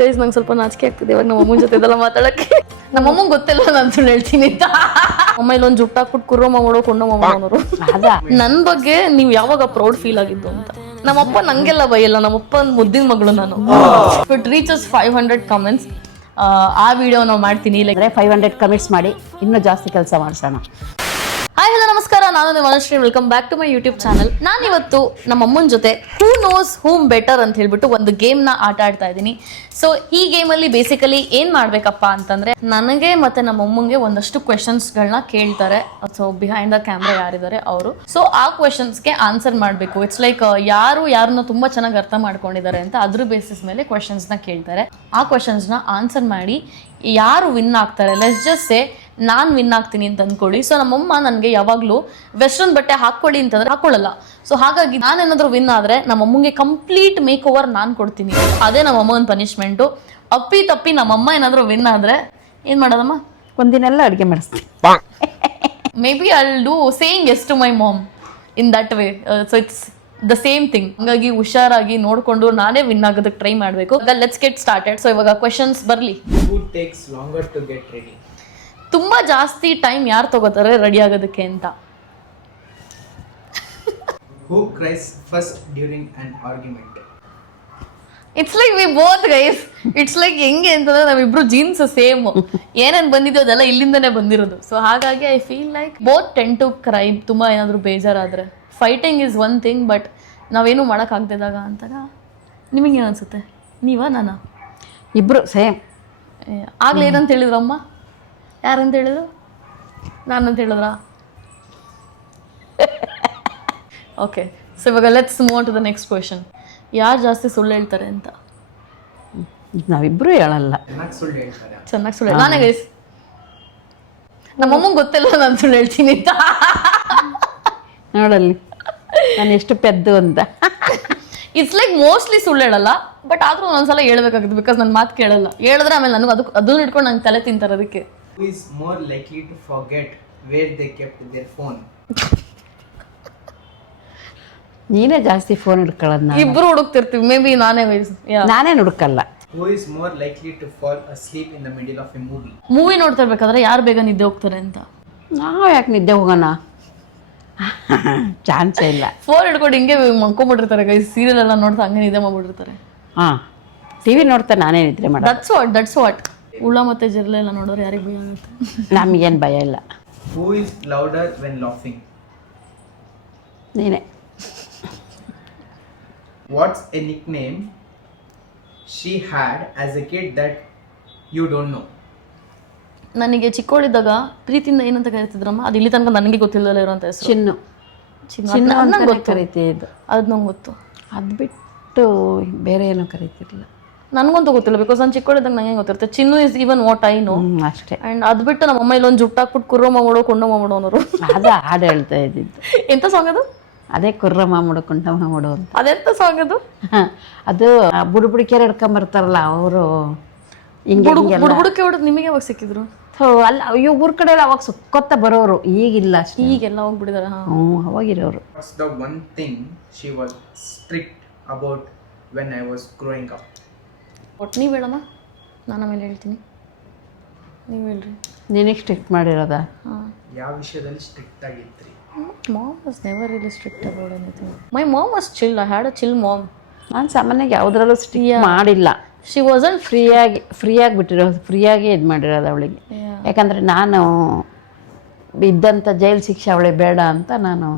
Guys ನಂಗೆ ಸ್ವಲ್ಪ ನಾಚಿಕೆ ಆಗ್ತಿದೆ ಇವಾಗ ನಮ್ಮ ಅಮ್ಮನ ಜೊತೆ ಇದೆಲ್ಲ ಮಾತಾಡಕ್ಕೆ. ನಮ್ಮ ಅಮ್ಮಂಗೆ ಗೊತ್ತಿಲ್ಲ ನಾನು ಸುಳ್ಳು ಹೇಳ್ತೀನಿ ಅಂತ. ಅಮ್ಮ ಇಲ್ಲೊಂದು ಜುಟ್ಟು ಹಾಕ್ಬಿಟ್ಟು ಕುರ್ರಮ್ಮ ಮಾಡೋ ಕೊಂಡಮ್ಮ ಮಾಡೋರು. ನನ್ನ ಬಗ್ಗೆ ನೀವು ಯಾವಾಗ ಪ್ರೌಡ್ ಫೀಲ್ ಆಗಿದ್ದು ಅಂತ. ನಮ್ಮಪ್ಪ ನಂಗೆಲ್ಲ ಬೈಯಲ್ಲ, ನಮ್ಮಪ್ಪ ಮುದ್ದಿನ ಮಗಳು ನಾನು. It reaches 500 comments. ಆ ವಿಡಿಯೋ ನಾವು ಮಾಡ್ತೀನಿ. ಇಲ್ಲ 500 ಕಮೆಂಟ್ಸ್ ಮಾಡಿ ಇನ್ನೂ ಜಾಸ್ತಿ ಕೆಲಸ ಮಾಡಿಸೋಣ. ಹಾಯ್ ಹಲೋ ನಮಸ್ಕಾರ, ನಾನು ನಿಮ್ಮ ಮನಶ್ರೀ. Welcome back to my YouTube channel. ನಾನು ಇವತ್ತು ನಮ್ಮ ಅಮ್ಮನ ಜೊತೆ ಹೂ ನೋಸ್ ಹೂಮ್ ಬೆಟರ್ ಅಂತ ಹೇಳ್ಬಿಟ್ಟು ಒಂದು ಗೇಮ್ನ ಆಟ ಆಡ್ತಾ ಇದ್ದೀನಿ. ಸೊ ಈ ಗೇಮಲ್ಲಿ ಬೇಸಿಕಲಿ ಏನು ಮಾಡಬೇಕಪ್ಪ ಅಂತಂದರೆ, ನನಗೆ ಮತ್ತು ನಮ್ಮ ಅಮ್ಮಂಗೆ ಒಂದಷ್ಟು ಕ್ವೆಶನ್ಸ್ಗಳನ್ನ ಕೇಳ್ತಾರೆ. ಸೊ ಬಿಹೈಂಡ್ ದ ಕ್ಯಾಮ್ರಾ ಯಾರಿದ್ದಾರೆ ಅವರು. ಸೊ ಆ ಕ್ವೆಶನ್ಸ್ಗೆ ಆನ್ಸರ್ ಮಾಡಬೇಕು. ಇಟ್ಸ್ ಲೈಕ್ ಯಾರನ್ನ ತುಂಬ ಚೆನ್ನಾಗಿ ಅರ್ಥ ಮಾಡ್ಕೊಂಡಿದ್ದಾರೆ ಅಂತ ಅದ್ರ ಬೇಸಿಸ್ ಮೇಲೆ ಕ್ವೆಶನ್ಸ್ನ ಕೇಳ್ತಾರೆ. ಆ ಕ್ವೆಶನ್ಸ್ನ ಆನ್ಸರ್ ಮಾಡಿ ಯಾರು ವಿನ್ ಆಗ್ತಾರೆ, ಲೆಟ್ಸ್ ಜಸ್ಟ್ ಸೇ ನಾನು ವಿನ್ ಆಗ್ತೀನಿ ಅಂತ ಅಂದ್ಕೊಳ್ಳಿ. ಸೊ ನಮ್ಮಮ್ಮ ನನಗೆ ಯಾವಾಗಲೂ ವೆಸ್ಟರ್ನ್ ಬಟ್ಟೆ ಹಾಕ್ಕೊಳ್ಳಿ ಅಂತಂದ್ರೆ ಹಾಕೊಳ್ಳಲ್ಲ. ಸೊ ಹಾಗಾಗಿ ನಾನೇನಾದರೂ ವಿನ್ ಆದರೆ ನಮ್ಮಮ್ಮಂಗೆ ಕಂಪ್ಲೀಟ್ ಮೇಕ್ ಓವರ್ ನಾನು ಕೊಡ್ತೀನಿ. ಅದೇ ನಮ್ಮಮ್ಮನ ಪನಿಷ್ಮೆಂಟು. ಅಪ್ಪಿ ತಪ್ಪಿ ನಮ್ಮಮ್ಮ ಏನಾದರೂ ವಿನ್ ಆದರೆ ಏನು ಮಾಡೋದಮ್ಮ? ಒಂದಿನೆಲ್ಲ ಅಡುಗೆ ಮಾಡಿಸ್ತೀನಿ. Maybe I will do saying yes to my mom in that way. So it's the same thing. ಹಾಗಾಗಿ ಹುಷಾರಾಗಿ ನೋಡಿಕೊಂಡು ನಾನೇ ವಿನ್ ಆಗೋದಕ್ಕೆ ಟ್ರೈ ಮಾಡಬೇಕು. Let's get started. ಸೊ ಇವಾಗ ಕ್ವೆಶನ್ಸ್ ಬರಲಿ. ತುಂಬ ಜಾಸ್ತಿ ಟೈಮ್ ಯಾರು ತಗೋತಾರೆ ರೆಡಿ ಆಗೋದಕ್ಕೆ ಅಂತ? Who cries first during an argument? It's like we both guys. It's like ಹೆಂಗೆ ಅಂತಂದ್ರೆ ನಾವಿಬ್ರು ಜೀನ್ಸ್ ಸೇಮ್. ಏನೇನು ಬಂದಿದ್ದು ಅದೆಲ್ಲ ಇಲ್ಲಿಂದನೇ ಬಂದಿರೋದು. ಸೊ ಹಾಗಾಗಿ I feel like both tend to cry. ತುಂಬ ಏನಾದರೂ ಬೇಜಾರಾದರೆ. Fighting is one thing, but ನಾವೇನು ಮಾಡೋಕ್ಕಾಗ್ತಿದ್ದಾಗ ಅಂತಾಗ ನಿಮಗೇನು ಅನಿಸುತ್ತೆ? ನೀವಾ ನಾನಾ? ಇಬ್ರು ಸೇಮ್. ಆಗ್ಲೇ ಏನಂತ ಹೇಳಿದ್ರಮ್ಮ? ಯಾರಂತ ಹೇಳಿದ್ರು? ನಾನಂತ ಹೇಳಿದ್ರಾ? ಓಕೆ, ಸೊ ಇವಾಗ let's move to the next question. ಯಾರು ಜಾಸ್ತಿ ಸುಳ್ಳು ಹೇಳ್ತಾರೆ ಅಂತ? ನಾವಿಬ್ರು ಹೇಳಲ್ಲ. ಚೆನ್ನಾಗಿ ಸುಳ್ಳು ನಾನೇ ಗೈಸ್. ನಮ್ಮಮ್ಮಂಗೆ ಗೊತ್ತಿಲ್ಲ ನಾನು ಸುಳ್ಳು ಹೇಳ್ತೀನಿ ಅಂತ. ನೋಡಲ್ಲಿ ನಾನು ಎಷ್ಟು ಪೆದ್ದು ಅಂತ. ಇಟ್ಸ್ ಲೈಕ್ ಮೋಸ್ಟ್ಲಿ ಸುಳ್ಳು ಹೇಳಲ್ಲ, ಬಟ್ ಆದ್ರೂ ಒಂದೊಂದ್ಸಲ ಹೇಳ್ಬೇಕಾಗುತ್ತೆ. ಬಿಕಾಸ್ ನನ್ನ ಮಾತು ಕೇಳಲ್ಲ. ಹೇಳಿದ್ರೆ ಆಮೇಲೆ ನನಗೆ ಅದನ್ನ ಇಟ್ಕೊಂಡು ನಂಗೆ ತಲೆ ತಿಂತಾರೆ. ಅದಕ್ಕೆ Who is more likely to forget where they kept their phone? ನೀನೇ ಜಾಸ್ತಿ ಫೋನ್ ಹಿಡ್ಕೊಳ್ಳೋದು. ಇಬ್ರು ಹುಡುಕ್ತಿರ್ತೀವಿ. ಮೇ ಬಿ ನಾನೇ ವಯಸ್ಸು. ನಾನೇ ಹುಡುಕಲ್ಲ. Who is more likely to fall asleep in the middle of a movie? Movie ನೋಡ್ತಾ ಇರ್ಬೇಕಾದ್ರೆ ಯಾರು ಬೇಗ ನಿದ್ದೆ ಹೋಗ್ತಾರೆ ಅಂತ? ನಾವು ಯಾಕೆ ನಿದ್ದೆ ಹೋಗೋಣ? ಚಾನ್ಸೇ ಇಲ್ಲ. ಫೋನ್ ಹಿಡ್ಕೊಂಡು ಹಿಂಗೆ ಮಲ್ಕೊಂಡ್ಬಿಟ್ಟಿರ್ತಾರೆ ಗೈಸ್. ಸೀರಿಯಲ್ ಎಲ್ಲ ನೋಡ್ತಾ ಹಂಗೆ ನಿದ್ದೆ ಮಾಡ್ಬಿಟ್ಟಿರ್ತಾರೆ. ಹಾಂ, ಟಿ ವಿ ನೋಡ್ತಾ ನಾನೇ ನಿದ್ರೆ ಮಾಡ. That's what. ಉಳ್ಳ ಮತ್ತೆ ಜಿರಳೆ ಎಲ್ಲ ನೋಡೋರು ಯಾರಿಗೆ ಭಯ ಆಗುತ್ತೆ? ನಮಗೇನು ಭಯ ಇಲ್ಲ. Who is louder when laughing? ನೀನೇ. What's a nickname she had as a kid that you don't know? ನನಗೆ ಚಿಕ್ಕವಳಿದ್ದಾಗ ಪ್ರೀತಿಯಿಂದ ಏನಂತ ಕರಿತಿದ್ರಮ್ಮ? ಅದು ಇಲ್ಲಿ ತನಕ ನನಗೆ ಗೊತ್ತಿಲ್ಲದಲ್ಲ ಇರೋಂಥ ಹೆಸರು. ಚಿನ್ನು. ಚಿನ್ನು ಅಂತ ಕರಿತಿದ್ದು. ಅದು ನಂಗೆ ಗೊತ್ತು. ಅದು ಬಿಟ್ಟು ಬೇರೆ ಏನೋ ಕರಿತಿರ್ಲಿಲ್ಲ. ನನಗಂತೂ ಗೊತ್ತಿಲ್ಲ. ಬಿಕಾಸ್ ನಾನು ಚಿಕ್ಕವಳಿದ್ದಾಗ ನಂಗೆ ಗೊತ್ತಿರುತ್ತೆ. Chinnu is even what I know. ಅಷ್ಟೇ. ಆ್ಯಂಡ್ ಅದು ಬಿಟ್ಟು ನಮ್ಮ ಅಮ್ಮ ಇಲ್ಲೊಂದು ಜುಟ್ಟು ಹಾಕ್ಬಿಟ್ಟು ಕುರ್ರಮ್ಮ ಮಾಡೋ ಕೊಂಡಮ್ಮ ಮಾಡೋ ಅನ್ನೋರು. ಅದು ಹಾಡು ಹೇಳ್ತಾ ಇದ್ದಿದ್ದು. ಎಂಥ ಸಾಂಗ್ ಅದು? ಅದೇ ಕುರ್ರಮ್ಮ ಮಾಡು ಕುಂಟಮ್ಮ ಮಾಡು ಅಂತ. ಅದೆಂಥ ಸಾಂಗ್ ಅದು? ಅದು ಬುಡುಬುಡಿಕೆರೆ ಹಿಡ್ಕೊಂಬರ್ತಾರಲ್ಲ ಅವರು. ಹಿಂಗೆ ಬುಡುಬುಡುಕೆ ಹೊಡೆದು ನಿಮಗೆ ಯಾವಾಗ ಸಿಕ್ಕಿದ್ರು? ಅಲ್ಲ, ಅಯ್ಯೋ ಊರ್ ಕಡೆ ಎಲ್ಲ ಅವಾಗ ಸುಕ್ಕೊತ್ತ ಬರೋರು. ಈಗಿಲ್ಲ ಅಷ್ಟೇ. ಈಗೆಲ್ಲ ಹೋಗ್ಬಿಟ್ಟಿದ್ದಾರೆ. ಹ್ಞೂ, ಅವಾಗಿರೋರು. What's the one thing she was strict about when I was growing up? ಒಟ್ಟು ನೀವು ಹೇಳಮ್ಮ, ನಾನು ಆಮೇಲೆ ಹೇಳ್ತೀನಿ. ನೀವು ಹೇಳ್ರಿ. ನಿನಗೆ ಸ್ಟ್ರಿಕ್ಟ್ ಮಾಡಿರೋದ? ಹಾಂ. ಯಾವ ವಿಷಯದಲ್ಲಿ strict ಆಗಿದ್ರಿ? Mom was never really strict about anything. My mom was chill. I had a chill mom. ನಾನು ಸಾಮಾನ್ಯವಾಗಿ ಯಾವುದ್ರಲ್ಲೂ ಸ್ಟ್ರಿಕ್ಟ್ ಮಾಡಿಲ್ಲ. She wasn't ಫ್ರೀಯಾಗಿ ಬಿಟ್ಟಿರೋದು. ಫ್ರೀಯಾಗಿ ಇದು ಮಾಡಿರೋದು ಅವಳಿಗೆ. ಯಾಕಂದರೆ ನಾನು ಇದ್ದಂಥ ಜೈಲು ಶಿಕ್ಷೆ ಅವಳಿಗೆ ಬೇಡ ಅಂತ ನಾನು.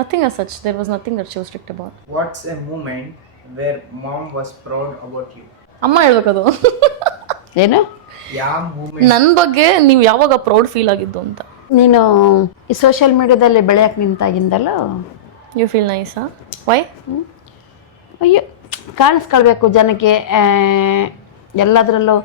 Nothing as such. There was nothing that she was strict about. What's a moment where mom was proud about you? ಅಮ್ಮ ಹೇಳ್ಬೇಕದು. ಏನು? ಯಾವ ಮೂಮೆಂಟ್ ನನ್ನ ಬಗ್ಗೆ ನೀವು ಯಾವಾಗ ಪ್ರೌಡ್ ಫೀಲ್ ಆಗಿದ್ದು ಅಂತ? ನೀನು ಈ ಸೋಷಿಯಲ್ ಮೀಡಿಯಾದಲ್ಲಿ ಬೆಳೆಯಕ್ಕೆ ನಿಂತಾಗಿಂದಲ್ಲ. ಯು ಫೀಲ್ ನೈಸಾ? ವೈ? ಅಯ್ಯೋ, ಕಾಣಿಸ್ಕೊಳ್ಬೇಕು ಜನಕ್ಕೆ. ಎಲ್ಲದರಲ್ಲೂ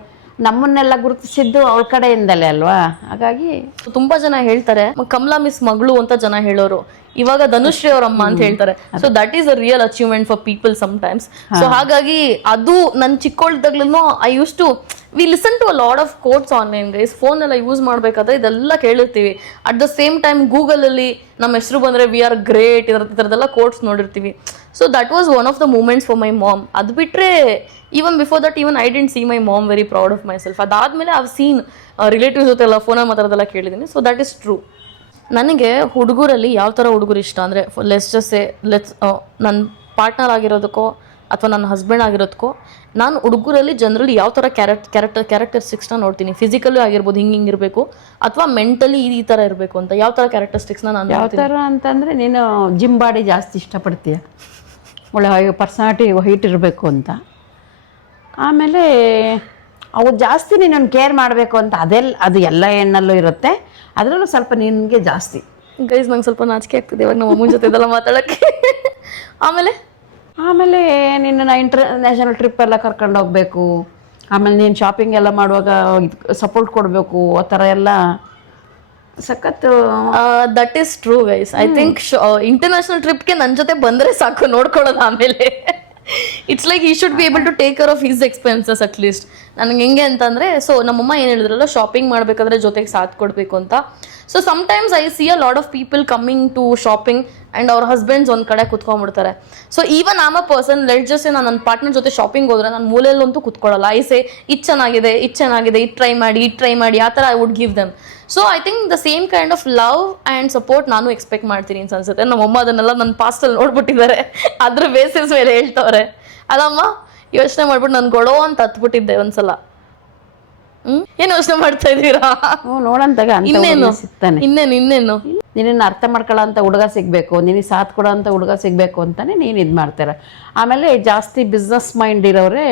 ನಮ್ಮನ್ನೆಲ್ಲ ಗುರುತಿಸಿದ್ದು ಅವಳ ಕಡೆಯಿಂದಲೇ ಅಲ್ವಾ? ಹಾಗಾಗಿ ತುಂಬಾ ಜನ ಹೇಳ್ತಾರೆ ಕಮಲಾ ಮಿಸ್ ಮಗಳು ಅಂತ ಜನ ಹೇಳೋರು. ಇವಾಗ ಧನುಶ್ರೀ ಅವ್ರ ಅಮ್ಮ ಅಂತ ಹೇಳ್ತಾರೆ. So that is a real achievement for people sometimes. So ಹಾಗಾಗಿ ಅದು ನನ್ನ ಚಿಕ್ಕವಳಿದ್ದಾಗ್ಲೂ I use to we listen to a lot of quotes online guys. Phone ಎಲ್ಲ ಯೂಸ್ ಮಾಡಬೇಕಾದ್ರೆ ಇದೆಲ್ಲ ಕೇಳಿರ್ತೀವಿ. ಅಟ್ ದ ಸೇಮ್ ಟೈಮ್ ಗೂಗಲಲ್ಲಿ ನಮ್ಮ ಹೆಸರು ಬಂದರೆ ವಿ ಆರ್ ಗ್ರೇಟ್ ಈ ಥರದ್ದೆಲ್ಲ ಕೋಟ್ಸ್ ನೋಡಿರ್ತೀವಿ. So that was one of the moments for my mom. ಅದು ಬಿಟ್ಟರೆ even before that even I didn't see my mom very proud of myself. ಅದಾದಮೇಲೆ ಐವ್ ಸೀನ್ ರಿಲೇಟಿವ್ಸ್ ಜೊತೆ ಎಲ್ಲ ಫೋನಲ್ಲಿ ಮಾತಾಡೋದೆಲ್ಲ ಕೇಳಿದ್ದೀನಿ. So that is true. ನನಗೆ ಹುಡುಗರಲ್ಲಿ ಯಾವ ಥರ ಹುಡುಗರು ಇಷ್ಟ ಅಂದರೆ, ನನ್ನ ಪಾರ್ಟ್ನರ್ ಆಗಿರೋದಕ್ಕೋ ಅಥವಾ ನನ್ನ ಹಸ್ಬೆಂಡ್ ಆಗಿರೋದಕ್ಕೋ, ನಾನು ಹುಡುಗರಲ್ಲಿ ಜನರಲಿ ಯಾವ ಥರ ಕ್ಯಾರೆಕ್ಟರಿಸ್ಟಿಕ್ಸ್ನ ನೋಡ್ತೀನಿ. ಫಿಸಿಕಲಿ ಆಗಿರ್ಬೋದು, ಹಿಂಗೆ ಇರಬೇಕು, ಅಥವಾ ಮೆಂಟಲಿ ಈ ಥರ ಇರಬೇಕು ಅಂತ ಯಾವ ಥರ ಕ್ಯಾರೆಕ್ಟರಿಸ್ಟಿಕ್ಸ್ನ ನಾನು ಯಾವ ಥರ ಅಂತಂದರೆ, ನೀನು ಜಿಮ್ ಬಾಡಿ ಜಾಸ್ತಿ ಇಷ್ಟಪಡ್ತೀಯ, ಒಳ್ಳೆ ಪರ್ಸನಾಲಿಟಿ ಹೈಟ್ ಇರಬೇಕು ಅಂತ. ಆಮೇಲೆ ಅವು ಜಾಸ್ತಿ ನೀನನ್ನು ಕೇರ್ ಮಾಡಬೇಕು ಅಂತ ಅದು ಎಲ್ಲ ಹೆಣ್ಣಲ್ಲೂ ಇರುತ್ತೆ, ಅದರಲ್ಲೂ ಸ್ವಲ್ಪ ನಿನಗೆ ಜಾಸ್ತಿ. ಗೈಸ್ ನಂಗೆ ಸ್ವಲ್ಪ ನಾಚಿಕೆ ಆಗ್ತಿದೆ ಇವಾಗ ನಮ್ಮ ಅಮ್ಮನ ಜೊತೆ ಇದೆಲ್ಲ ಮಾತಾಡೋಕ್ಕೆ. ಆಮೇಲೆ ನಿನ್ನನ್ನು ಇಂಟರ್ನ್ಯಾಷನಲ್ ಟ್ರಿಪ್ ಎಲ್ಲ ಕರ್ಕೊಂಡು ಹೋಗಬೇಕು. ಆಮೇಲೆ ನೀನು ಶಾಪಿಂಗ್ ಎಲ್ಲ ಮಾಡುವಾಗ ಸಪೋರ್ಟ್ ಕೊಡಬೇಕು. ಆ ಥರ ಎಲ್ಲ ಸಖತ್ತು. That is true guys. I think international ಟ್ರಿಪ್ಗೆ ನನ್ನ ಜೊತೆ ಬಂದರೆ ಸಾಕು ನೋಡ್ಕೊಳ್ಳೋದು. ಆಮೇಲೆ it's like he should be able to take care of his expenses at least. ನನಗೆ ಹೆಂಗೆ ಅಂತಂದರೆ, ಸೊ ನಮ್ಮಮ್ಮ ಏನು ಹೇಳಿದ್ರಲ್ಲ, ಶಾಪಿಂಗ್ ಮಾಡಬೇಕಾದ್ರೆ ಜೊತೆಗೆ ಸಾಥ್ ಕೊಡಬೇಕು ಅಂತ. So sometimes I see a lot of people coming to shopping and ಅವ್ರ ಹಸ್ಬೆಂಡ್ಸ್ ಒಂದು ಕಡೆ ಕುತ್ಕೊಂಡ್ಬಿಡ್ತಾರೆ. So even am a person let just ನಾನು ನನ್ನ ಪಾರ್ಟ್ನರ್ ಜೊತೆ ಶಾಪಿಂಗ್ ಹೋದ್ರೆ ನಾನು ಮೂಲೆಯಲ್ಲಂತೂ ಕುತ್ಕೊಳ್ಳಲ್ಲ. ಐ ಸೇ ಇದು ಚೆನ್ನಾಗಿದೆ, ಇದು ಟ್ರೈ ಮಾಡಿ ಆ ಥರ I would give them. So I think the same kind of love and support ನಾನು ಎಕ್ಸ್ಪೆಕ್ಟ್ ಮಾಡ್ತೀನಿ ಅಂತ ಅನ್ಸುತ್ತೆ. ನಮ್ಮಮ್ಮ ಅದನ್ನೆಲ್ಲ ನನ್ನ ಪಾಸ್ಟಲ್ಲಿ ನೋಡ್ಬಿಟ್ಟಿದ್ದಾರೆ, ಅದ್ರ ಬೇಸಿಸ್ ಮೇಲೆ ಹೇಳ್ತವ್ರೆ. ಅದಮ್ಮ ಯೋಚನೆ ಮಾಡ್ಬಿಟ್ಟು ನಾನು ಗೊಳೋ ಅಂತ ಹತ್ಬಿಟ್ಟಿದ್ದೆ ಒಂದ್ಸಲ. ಏನು ಯೋಚನೆ ಮಾಡ್ತಾ ಇದ್ದೀರಾ? ನೋಡಂತಾಗ ಇನ್ನೇನು ನಿನ್ನ ಅರ್ಥ ಮಾಡ್ಕೊಳ್ಳೋ ಅಂತ ಹುಡುಗ ಸಿಗಬೇಕು, ನಿನಗೆ ಸಾಥ್ ಕೊಡೋ ಅಂತ ಹುಡುಗ ಸಿಗಬೇಕು ಅಂತಾನೆ ನೀನು ಇದು ಮಾಡ್ತಾರೆ. ಆಮೇಲೆ ಜಾಸ್ತಿ ಬಿಸ್ನೆಸ್ ಮೈಂಡ್ ಇರೋರೇ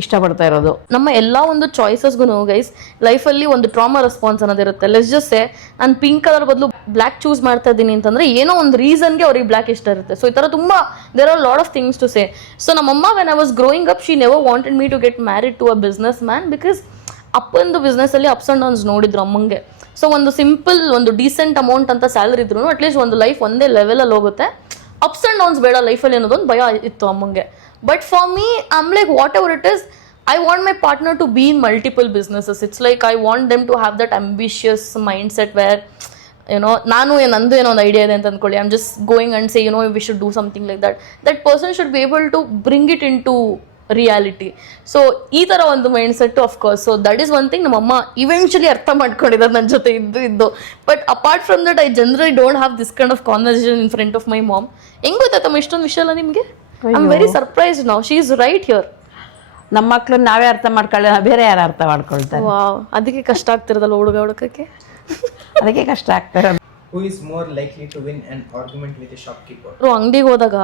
ಇಷ್ಟಪಡ್ತಾ ಇರೋದು. ನಮ್ಮ ಎಲ್ಲ ಒಂದು ಚಾಯ್ಸಸ್ಗೂ ಗೈಸ್ ಲೈಫಲ್ಲಿ ಒಂದು ಟ್ರಾಮಾ ರೆಸ್ಪಾನ್ಸ್ ಅನ್ನೋದಿರುತ್ತೆ. ಲೆಟ್ಸ್ ಜಸ್ಟ್ ಸೇ ನಾನು ಪಿಂಕ್ ಕಲರ್ ಬದಲು ಬ್ಲ್ಯಾಕ್ ಚೂಸ್ ಮಾಡ್ತಾ ಇದ್ದೀನಿ ಅಂತಂದರೆ ಏನೋ ಒಂದು ರೀಸನ್ಗೆ ಅವ್ರಿಗೆ ಬ್ಲ್ಯಾಕ್ ಇಷ್ಟ ಇರುತ್ತೆ. ಸೊ ಈ ಥರ ತುಂಬ there are lot of things to say. So ನಮ್ಮಮ್ಮ when I was growing up she never wanted me to get married to a business man, because ಅಪ್ಪಂದು ಬಿಸ್ನೆಸ್ಸಲ್ಲಿ ಅಪ್ಸ್ ಆ್ಯಂಡ್ ಡೌನ್ಸ್ ನೋಡಿದ್ರು ಅಮ್ಮಂಗೆ. ಸೊ ಒಂದು ಸಿಂಪಲ್ ಒಂದು ಡೀಸೆಂಟ್ ಅಮೌಂಟ್ ಅಂತ salary ಇದ್ರು at least ಒಂದು ಲೈಫ್ ಒಂದೇ ಲೆವೆಲಲ್ಲಿ ಹೋಗುತ್ತೆ, ಅಪ್ಸ್ ಆ್ಯಂಡ್ ಡೌನ್ಸ್ ಬೇಡ ಲೈಫಲ್ಲಿ ಅನ್ನೋದೊಂದು ಭಯ ಇತ್ತು ಅಮ್ಮಂಗೆ. But for me I am like what ever it is, I want my partner to be in multiple businesses. It's like I want them to have that ambitious mindset where, you know, nandu eno ಒಂದು idea ಇದೆ ಅಂತ ಅಂದ್ಕೊಳ್ಳಿ, I'm just going and say, you know, we should do something like that. That person should be able to bring it into reality. So ಈ ಥರ ಒಂದು mind set of course. So that is one thing ನಮ್ಮಮ್ಮ eventually ಅರ್ಥ ಮಾಡ್ಕೊಂಡಿದ್ದಾರೆ ನನ್ನ ಜೊತೆ ಇದ್ದು. But apart from that I generally don't have this kind of conversation in front of my mom. ಹೆಂಗ್ ಗೊತ್ತಾಯ್ತಮ್ಮ ಇಷ್ಟೊಂದು ವಿಷಯ ಎಲ್ಲ ನಿಮಗೆ? I am very surprised now. She is right here. ನಮ್ಮ ಮಕ್ಳನ್ನ ನಾವೇ ಅರ್ಥ ಮಾಡ್ಕೊಳ್ಳಿ, ಬೇರೆ ಯಾರು ಅರ್ಥ ಮಾಡ್ಕೊಳ್ತಾರೆ? ವಾವ್, ಅದಕ್ಕೆ ಕಷ್ಟ ಆಗ್ತಿರೋದಲ್ಲ ಹುಡುಗಕ್ಕೆ. ಅದಕ್ಕೆ ಕಷ್ಟ ಆಗ್ತಾರೆ. Who is more likely to win an argument with a shopkeeper? ಅಂಗಡಿಗೆ ಹೋದಾಗ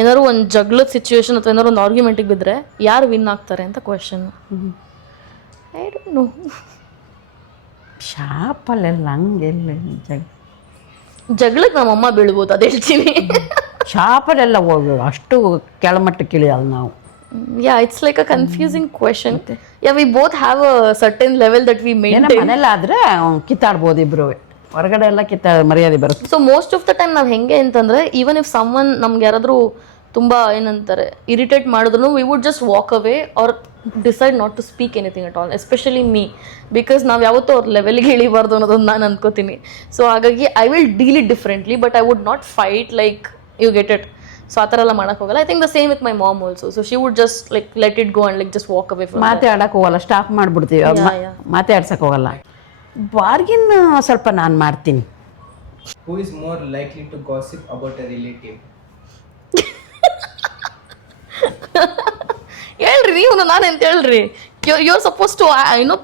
ಏನಾದ್ರು ಒಂದು ಜಗಳದ ಸಿಚುವೇಶನ್ ಅಥವಾ ಏನಾದ್ರು ಒಂದು ಆರ್ಗ್ಯುಮೆಂಟಿಗೆ ಬಿದ್ದರೆ ಯಾರು ವಿನ್ ಆಗ್ತಾರೆ ಅಂತ ಕ್ವೆಶನ್. I don't know. ಶಾಪಲ್ಲೆಲ್ಲ ಹಂಗೆಲ್ಲ ಜಗಳಕ್ಕೆ ನಮ್ಮಮ್ಮ ಬೀಳ್ಬೋದು, ಅದು ಹೇಳ್ತೀನಿ. ಶಾಪಲ್ಲೆಲ್ಲ ಹೋಗಿ ಅಷ್ಟು ಕೆಳಮಟ್ಟಕ್ಕೆ ಇಳಿಯಲ್ಲ ನಾವು. Yeah, it's like a confusing question. Yeah, we both have a certain level that we maintain. ಮನೆಯಲ್ಲ ಆದ್ರೆ ಕಿತ್ತಾಡ್ಬೋದು ಇಬ್ರು, ಹೊರಗಡೆ ಎಲ್ಲ ಮರ್ಯಾದೆ ಬರುತ್ತೆ. So most of the time ನಾವು ಹೆಂಗೆ ಅಂತಂದ್ರೆ, ಈವನ್ ಇಫ್ ಸಮ್ವನ್ ನಮ್ಗೆ ಯಾರಾದರೂ ತುಂಬ ಏನಂತಾರೆ ಇರಿಟೇಟ್ ಮಾಡಿದ್ರು, we would just walk away or decide not to speak anything at all, especially me, because ನಾವು ಯಾವತ್ತೂ ಅವ್ರ ಲೆವೆಲ್ಗೆ ಇಳಿಬಾರ್ದು ಅನ್ನೋದನ್ನು ನಾನು ಅನ್ಕೋತೀನಿ. ಸೊ ಹಾಗಾಗಿ I will deal it differently, but I would not fight like you get it. So ಆ ಥರ ಎಲ್ಲ ಮಾಡೋಕೆ ಹೋಗಲ್ಲ. I think the same with my mom also. So she would just like let it go and like just walk away. ಮಾತಾಡಕ್ಕೆ ಹೋಗಲ್ಲ, stop ಮಾಡಿಬಿಡ್ತೀವಿ, ಮಾತಾಡ್ಸಕ್ಕೆ ಹೋಗಲ್ಲ. Bargain ಸ್ವಲ್ಪ ನಾನು ಮಾಡ್ತೀನಿ. Who is more likely to gossip about a relative? ಹೇಳ್ರಿ ನೀವು, ನಾನೆಂತ ಹೇಳ್ರಿ. You are suppose to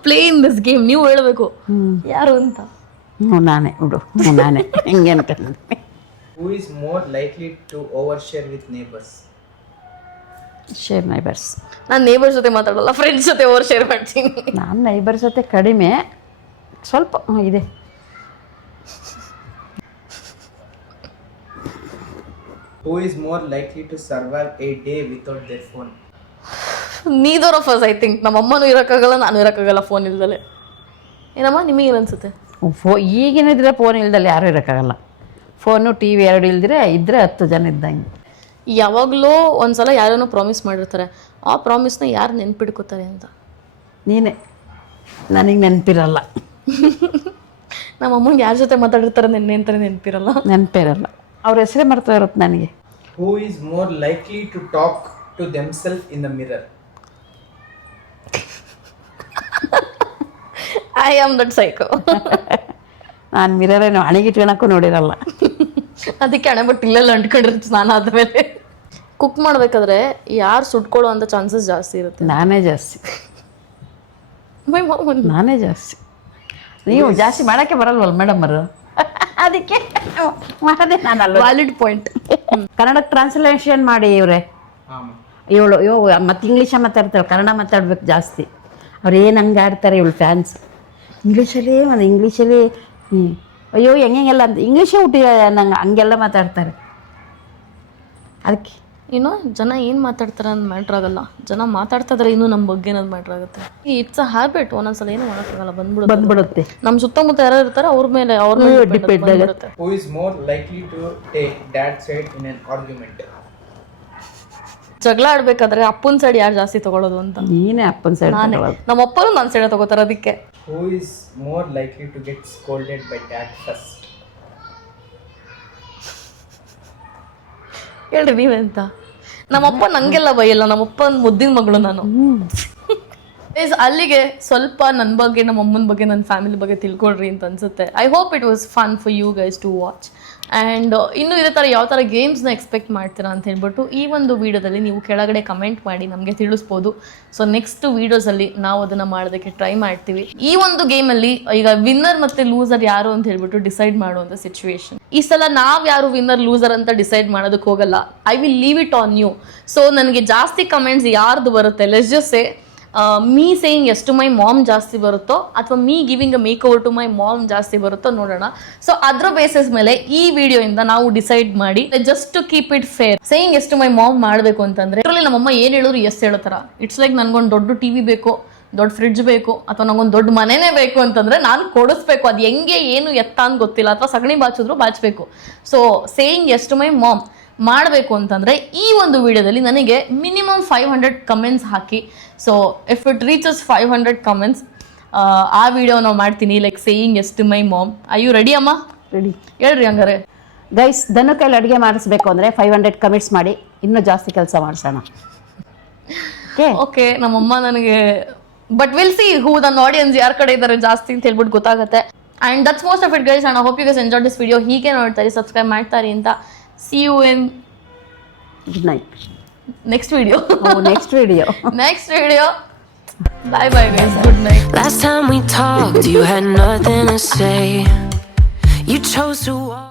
play in this game. ನೀವು ಹೇಳಬೇಕು ಯಾರು ಅಂತ. ನಾನೇ ಬಿಡು, ನಾನೇ ಹೆಂಗೆ ಅನ್ಕೊಂಡೆ. Who is more likely to overshare with neighbors? Share neighbours. ನಾನು ನೇಬರ್ಸ್ ಜೊತೆ ಮಾತಾಡಲ್ಲ, ಫ್ರೆಂಡ್ಸ್ ಜೊತೆ ಓವರ್ ಶೇರ್ ಮಾಡ್ತೀನಿ. ನಾನು ನೈಬರ್ ಜೊತೆ ಕಡಿಮೆ, ಸ್ವಲ್ಪ ಇದೆ. Who is more likely to survive a day without their phone? Neither of us. I think ನಮ್ಮ ಅಮ್ಮನೂ ಇರೋಕ್ಕಾಗಲ್ಲ, ನಾನು ಇರೋಕ್ಕಾಗಲ್ಲ ಫೋನ್ ಇಲ್ದಲೆ. ಏನಮ್ಮ ನಿಮಗೇನು ಅನ್ಸುತ್ತೆ? ಈಗೇನಿದ್ರೆ ಫೋನ್ ಇಲ್ದಲ್ಲಿ ಯಾರೂ ಇರೋಕ್ಕಾಗಲ್ಲ. ಫೋನು ಟಿ ವಿ ಎರಡು ಇದ್ರೆ 10 ಜನ ಇದ್ದಂಗೆ. ಯಾವಾಗಲೂ ಒಂದ್ಸಲ ಯಾರೇನೋ ಪ್ರಾಮಿಸ್ ಮಾಡಿರ್ತಾರೆ, ಆ ಪ್ರಾಮಿಸ್ನ ಯಾರು ನೆನ್ಪಿಡ್ಕೋತಾರೆ ಅಂತ. ನೀನೇ ನನಗೆ ನೆನಪಿರಲ್ಲ. ನಮ್ಮ ಅಮ್ಮಂಗೆ ಯಾರ ಜೊತೆ ಮಾತಾಡಿರ್ತಾರೆ ನೆನ್ನೆ ಅಂತಾನೆ ನೆನಪಿರಲ್ಲ. ನೆನಪಿರಲ್ಲ, ಅವ್ರ ಹೆಸರೇ ಮರ್ತಾ ಇರುತ್ತೆ ನನಗೆ. Who is more likely to talk to themselves in the mirror? I am that psycho. ನಾನು ಮಿರರೇನು ಹಣೆಗಿಟ್ಕೊಳಕ್ಕೂ ನೋಡಿರಲ್ಲ. ಅದಕ್ಕೆ ಹಣೆ ಬಟ್ ಇಲ್ಲೆಲ್ಲ ಅಂಟ್ಕೊಂಡಿರುತ್ತೆ ಸ್ನಾನ ಆದಮೇಲೆ. ಕುಕ್ ಮಾಡಬೇಕಾದ್ರೆ ಯಾರು ಸುಟ್ಕೊಳ್ಳೋ ಅಂತ ಚಾನ್ಸಸ್ ಜಾಸ್ತಿ ಇರುತ್ತೆ? ನಾನೇ ಜಾಸ್ತಿ. ಮೈ ಮಾಮ್ ನಾನೇ ಜಾಸ್ತಿ. ನೀವು ಜಾಸ್ತಿ ಮಾಡೋಕ್ಕೆ ಬರಲ್ವಲ್ಲ ಮೇಡಮ್ ಅವರು, ಅದಕ್ಕೆ ಮಾಡೋದೇ ನಾನಲ್ಲ. Valid point. ಕನ್ನಡಕ್ಕೆ ಟ್ರಾನ್ಸ್ಲೇಷನ್ ಮಾಡಿ ಇವರೇ ಇವಳು ಮತ್ತು ಇಂಗ್ಲೀಷ ಮಾತಾಡ್ತಾಳೆ, ಕನ್ನಡ ಮಾತಾಡ್ಬೇಕು ಜಾಸ್ತಿ. ಅವ್ರು ಏನು ಹಂಗೆ ಆಡ್ತಾರೆ ಇವಳು ಫ್ಯಾನ್ಸ್. ಇಂಗ್ಲೀಷಲ್ಲಿ ಒಂದು ಇಂಗ್ಲೀಷಲ್ಲಿ ಅಯ್ಯೋ ಹೆಂಗೆಲ್ಲ ಅಂತ ಇಂಗ್ಲೀಷೇ ಹುಟ್ಟಿದ ನಂಗೆ ಹಂಗೆಲ್ಲ ಮಾತಾಡ್ತಾರೆ. ಅದಕ್ಕೆ ಏನೋ ಜನ ಏನು ಮಾತಾಡ್ತಾರೆ ಅಂತ ಮ್ಯಾಟ್ರ್ ಆಗಲ್ಲ, ಜನ ಮಾತಾಡ್ತಾ ಇದ್ರೆ ಇನ್ನೂ ನಮ್ಮ ಬಗ್ಗೆ ಅನ್ನೋದು ಮ್ಯಾಟ್ರ್ ಆಗುತ್ತೆ. ಇಟ್ಸ್ ಅ ಹ್ಯಾಬಿಟ್, ಒಂದೊಂದ್ಸಲ ಏನು ಮಾಡೋಕ್ಕಾಗಲ್ಲ, ಬಂದ್ಬಿಡುತ್ತೆ. ನಮ್ಮ ಸುತ್ತಮುತ್ತ ಯಾರು ಇರ್ತಾರೆ ಅವ್ರ ಮೇಲೆ ಡಿಪೆಂಡ್ ಆಗುತ್ತೆ. Who is more likely to take dad's side in an argument? ಜಗಳ ಆಡ್ಬೇಕಾದ್ರೆ ಅಪ್ಪನ ಸೈಡ್ ಯಾರು ಜಾಸ್ತಿ ತಗೊಳ್ಳೋದು ಅಂತ? ನೀನೇ ಅಪ್ಪನ ಸೈಡ್. ನಾನೇ. ನಮ್ಮ ಅಪ್ಪನೂ ನನ್ನ ಸೈಡ್ ತಗೋತಾರೆ. ಅದಕ್ಕೆ Who is more likely to get scolded by dad first? ಹೇಳ್ರಿ ನೀವೆಂತ. ನಮ್ಮಪ್ಪ ನಂಗೆಲ್ಲ ಬೈಯಲ್ಲ, ನಮ್ಮಪ್ಪ ಮುದ್ದಿನ ಮಗಳು ನಾನು. ಅಲ್ಲಿಗೆ ಸ್ವಲ್ಪ ನನ್ನ ಬಗ್ಗೆ, ನಮ್ಮ ಅಮ್ಮನ ಬಗ್ಗೆ, ನನ್ನ ಫ್ಯಾಮಿಲಿ ಬಗ್ಗೆ ತಿಳ್ಕೊಳ್ರಿ ಅಂತ ಅನ್ಸುತ್ತೆ. I hope it was fun for you guys to watch. And ಇನ್ನು ಇದೇ ಥರ ಯಾವ ಥರ ಗೇಮ್ಸ್ನ ಎಕ್ಸ್ಪೆಕ್ಟ್ ಮಾಡ್ತೀರಾ ಅಂತ ಹೇಳ್ಬಿಟ್ಟು ಈ ಒಂದು ವೀಡಿಯೋದಲ್ಲಿ ನೀವು ಕೆಳಗಡೆ ಕಮೆಂಟ್ ಮಾಡಿ ನಮಗೆ ತಿಳಿಸ್ಬೋದು. ಸೊ ನೆಕ್ಸ್ಟ್ ವೀಡಿಯೋಸಲ್ಲಿ ನಾವು ಅದನ್ನು ಮಾಡೋದಕ್ಕೆ ಟ್ರೈ ಮಾಡ್ತೀವಿ. ಈ ಒಂದು ಗೇಮಲ್ಲಿ ಈಗ ವಿನ್ನರ್ ಮತ್ತು ಲೂಸರ್ ಯಾರು ಅಂತ ಹೇಳ್ಬಿಟ್ಟು ಡಿಸೈಡ್ ಮಾಡುವಂಥ ಸಿಚುವೇಶನ್. ಈ ಸಲ ನಾವು ಯಾರು ವಿನ್ನರ್ ಲೂಸರ್ ಅಂತ ಡಿಸೈಡ್ ಮಾಡೋದಕ್ಕೆ ಹೋಗಲ್ಲ. I will leave it on you. So ನನಗೆ ಜಾಸ್ತಿ ಕಮೆಂಟ್ಸ್ ಯಾರ್ದು ಬರುತ್ತೆ, let's just say me saying yes to my mom ಜಾಸ್ತಿ ಬರುತ್ತೋ ಅಥವಾ me giving a makeover to my mom ಜಾಸ್ತಿ ಬರುತ್ತೋ ನೋಡೋಣ. ಸೊ ಅದ್ರ ಬೇಸಿಸ್ ಮೇಲೆ ಈ ವಿಡಿಯೋಯಿಂದ ನಾವು ಡಿಸೈಡ್ ಮಾಡಿ just to keep it fair saying yes to my mom ಮಾಡಬೇಕು ಅಂತಂದ್ರೆ ಇದರಲ್ಲಿ ನಮ್ಮಮ್ಮ ಏನು ಹೇಳಿದ್ರು ಎಸ್ ಹೇಳೋ ಥರ. ಇಟ್ಸ್ ಲೈಕ್ ನನಗೊಂದು ದೊಡ್ಡ ಟಿವಿ ಬೇಕು, ದೊಡ್ಡ ಫ್ರಿಡ್ಜ್ ಬೇಕು, ಅಥವಾ ನಂಗೊಂದು ದೊಡ್ಡ ಮನೆನೇ ಬೇಕು ಅಂತಂದ್ರೆ ನಾನು ಕೊಡಿಸ್ಬೇಕು. ಅದು ಹೆಂಗೆ ಏನು ಎತ್ತ ಅಂತ ಗೊತ್ತಿಲ್ಲ, ಅಥವಾ ಸಗಣಿ ಬಾಚಿದ್ರು ಬಾಚಬೇಕು. So saying yes to my mom ಮಾಡಬೇಕು ಅಂತಂದರೆ ಈ ಒಂದು ವಿಡಿಯೋದಲ್ಲಿ ನನಗೆ ಮಿನಿಮಮ್ 500 ಕಮೆಂಟ್ಸ್ ಹಾಕಿ. So if it reaches 500 comments ಆ ವಿಡಿಯೋ ನಾವು ಮಾಡ್ತೀನಿ, like saying yes to my mom. I you ready ಅಮ್ಮ? ರೆಡಿ. ಹೇಳ್ರಿ ಹಂಗಾರೆ. ಗೈಸ್, ದನ ಕೈಲಿ ಅಡುಗೆ ಮಾಡಿಸ್ಬೇಕು ಅಂದರೆ 500 ಕಮೆಂಟ್ಸ್ ಮಾಡಿ, ಇನ್ನೂ ಜಾಸ್ತಿ ಕೆಲಸ ಮಾಡಿಸೋಣ. ಓಕೆ, ನಮ್ಮಮ್ಮ ನನಗೆ ಬಟ್ ವಿಲ್ ಸಿ ಹೂ ನನ್ನ ಆಡಿಯನ್ಸ್ ಯಾರ ಕಡೆ ಇದ್ದಾರೆ ಜಾಸ್ತಿ ಅಂತ ಹೇಳ್ಬಿಟ್ಟು ಗೊತ್ತಾಗುತ್ತೆ. And that's most of it guys. And I hope you guys enjoy this video. ಹೀಗೆ ನೋಡ್ತಾರೆ, ಸಬ್ಸ್ಕ್ರೈಬ್ ಮಾಡ್ತಾರೆ ಅಂತ. See you in good night. Next video. Next video. Next video. Bye bye guys. Good night. Last time we talked, you had nothing to say. You chose to walk